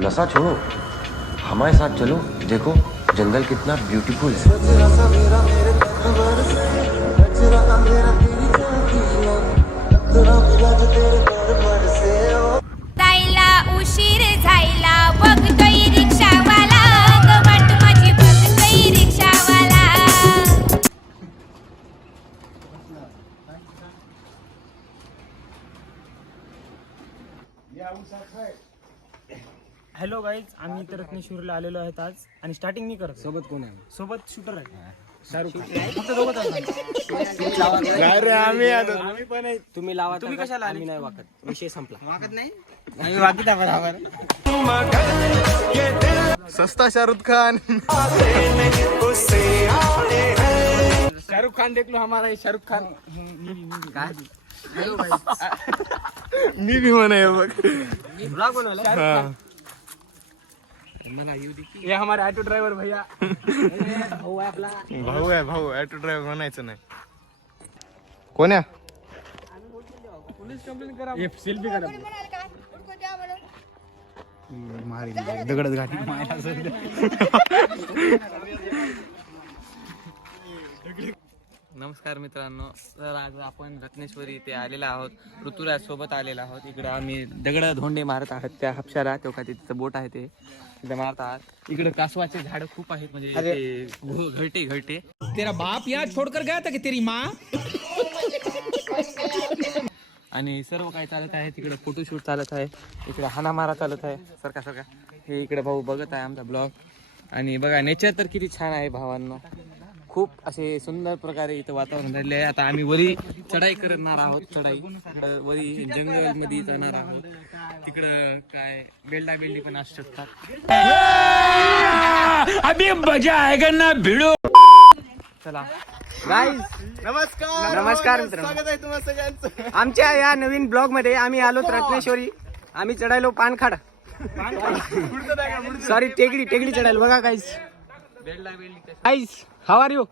नशा छोड़ो, हमारे साथ चलो, देखो जंगल कितना ब्यूटीफुल है। जायला उशीर झायला बघतोय रिक्षावाला गवट माझी बघतोय रिक्षावाला. हॅलो गाईज, आम्ही इतर रत्नेश्वरीला आलेलो आहेत आज आणि स्टार्टिंग मी करतो. सोबत कोण आहे? सोबत शूटर आहे शाहरुख खान. फक्त दोघंच आम्ही पण आहे. तुम्ही लावा. तुम्ही कशाला आले? आम्ही नाही वाकत. विषय संपला. वागत नाही आम्ही वागत आहे बरोबर. सस्ता शाहरुख खान. शाहरुख खान देख लो हमारा शाहरुख खान. काय मी भी म्हणे बघ. ब्लॉग बनवला. हा. ये हमारे ऑटो ड्राइवर भैया. भाऊ आहे आपला. भाऊ आहे भाऊ. ऑटो ड्रायव्हर म्हणायचं नाही. कोण्या पोलीस कंप्लेंट करा. सेल्फी करा. दगडच घाटी. नमस्कार मित्रांनो, तर आज आपण रत्नेश्वरी इथे आलेलो आहोत. ऋतुराज सोबत आलेलो आहोत. इकडे आम्ही दगड धोंडे मारत आहोत. त्या हापशाला तेव्हा तिथं बोट आहे ते तिथे मारत आहात. इकडे कासवाचे झाड खूप आहेत, म्हणजे ते घरटे. तेरा बाप यहाँ छोड़कर गया था कि तेरी माँ. आणि सर्व काही चालत आहे. तिकडे फोटोशूट चालत आहे. इकडे हाणामारा चालत आहे. सरका हे इकडे भाऊ बघत आहे आमचा ब्लॉग. आणि बघा नेचर तर किती छान आहे भावांनो. खूप असे सुंदर प्रकारे इथं वातावरण झालेले आहे. आता आम्ही वरी चढाई करणार आहोत. इकडं वरी जंगल मध्ये जाणार आहोत. तिकडं काय बेल्डी पण असू शकतात. अभी मजा आएगा ना भिड़ो. चला गाईज, नमस्कार मित्रांनो. स्वागत आहे तुम्हाला सगळ्यांचं. आमच्या या नवीन ब्लॉग मध्ये आम्ही आलो रत्नेश्वरी. आम्ही चढायलो पानखाड. सॉरी टेकडी चढायला. बघा गाईज, हाऊ आर यू.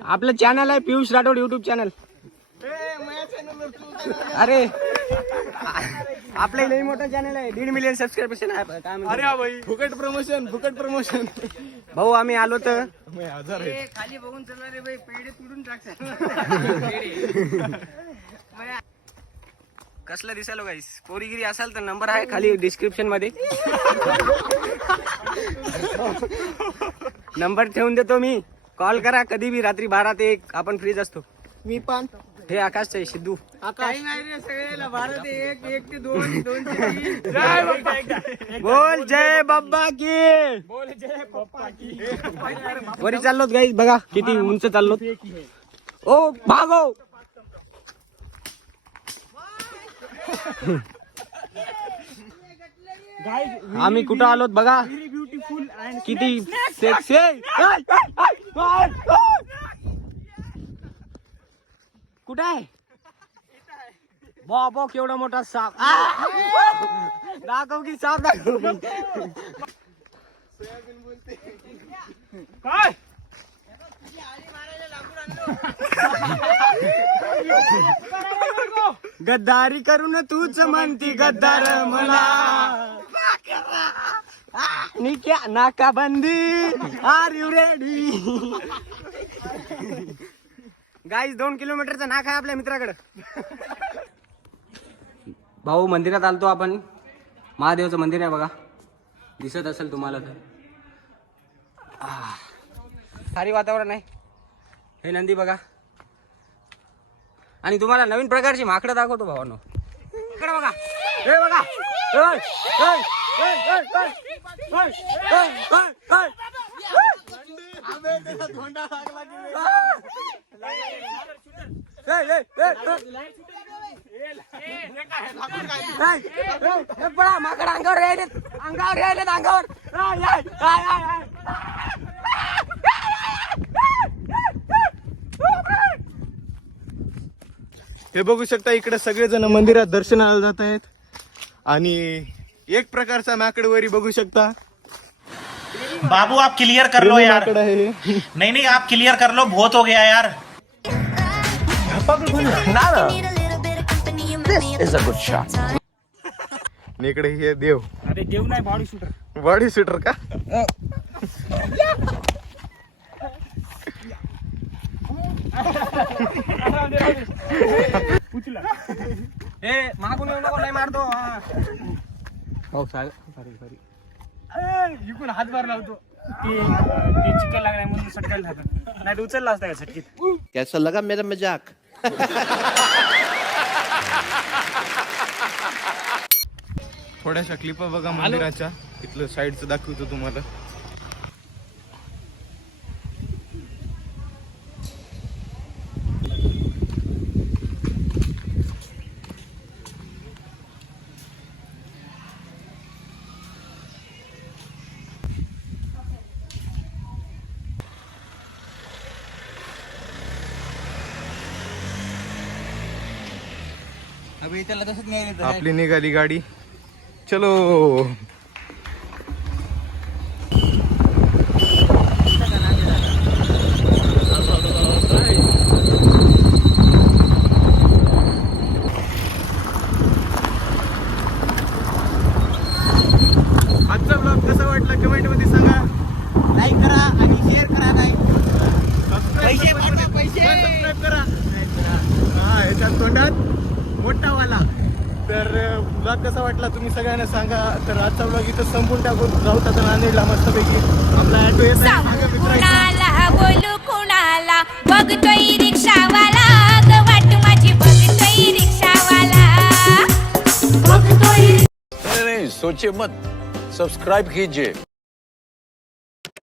आपलं चॅनल आहे पियुष राठोड युट्यूब चॅनल. अरे आपलं लई मोठं चॅनल आहे. 1.5 मिलियन सबस्क्रायबर आहे. काय म्हणतो? अरे हा भाई, फुकट प्रमोशन. भाऊ आम्ही आलो तर हजार आहे. खाली बघून चला रे बाई, पेढे तुडून टाकतात. कसलं दिसायलो गाईस. पोरीगिरी असाल तर नंबर आहे खाली डिस्क्रिप्शन मध्ये. नंबर ठेवून देतो मी. कॉल करा कधी बी. रात्री 12 ते 1 आपण फ्रीज असतो. मी पण हे आकाशचं आहे. सिद्धू. काही नाही रे, सगळ्याला 12 ते 1, 1 ते 2, 2 ते 3. जय बाप्पा. बोल जय बाप्पा की. बोल जय पप्पा की. वरी चाललोत गाईस. बघा किती उंच चाललोत. ओ भागो. आम्ही कुठं आलोत बघा. ब्युटिफुल अँड किती सेक्सी. कुठं आहे बाबा. केवढा मोठा साप. दाखव की साप दाखव. काय गद्दारी करून तूच म्हणती गद्दार मला. निक्या नाकाबंदी. R you ready. गाईस 2 किलोमीटरचा नाका आहे आपल्या मित्राकडे. भाऊ मंदिरात आलतो आपण. महादेवचं मंदिर आहे बघा. दिसत असेल तुम्हाला तर. भारी वातावरण आहे. हे नंदी बघा. आणि तुम्हाला नवीन प्रकारची माकडं दाखवतो भावांनो. इकडे बघा. हे बघा. माकड अंगावर यायलेत. हे बघू शकता इकडे सगळेजण मंदिरात दर्शनाला जात आहेत. आणि एक प्रकारचा माकडवरी बघू शकता. बाबू आप क्लियर कर लो यार. माकड आहे. नहीं आप क्लियर कर लो, बहुत हो गया यार. आणि इकडे हे देव. अरे देव नाही बॉडी शूटर. बॉडी शूटर का? उचला. ए मागून येऊ नको, नाही मारतो. सॉरी. इकडून हातभार लावतो. ते चिकन लागलाय म्हणून सटकायला जातात. नाही उचलला असता का सटकीत. कैसा लगा मेरा मजाक? थोड्याशा क्लिप बघा मंदिराच्या. इथलं साईडचं दाखवतो तुम्हाला. आपली निघाली गाडी. चलो. आजचा ब्लॉग कसा वाटला कमेंट मध्ये सांगा. लाइक करा आणि शेअर करा. काय सबस्क्राईब करा. हा याच्यात तोंडात मोठा वाला. तर ब्लॉग कसा वाटला तुम्ही सगळ्यांना सांगा. तर आजचा ब्लॉग इथं संपून टाकून जाऊ आता नांदेडला मस्तपैकी. आपला ऑटो येत आहे. सांगा मित्रांनो. कुणाला बोलू कुणाला बघतोय रिक्षावाला ग वाट माझी बघतोय रिक्षावाला अरे सोचे मत, सब्सक्राइब कीजिए.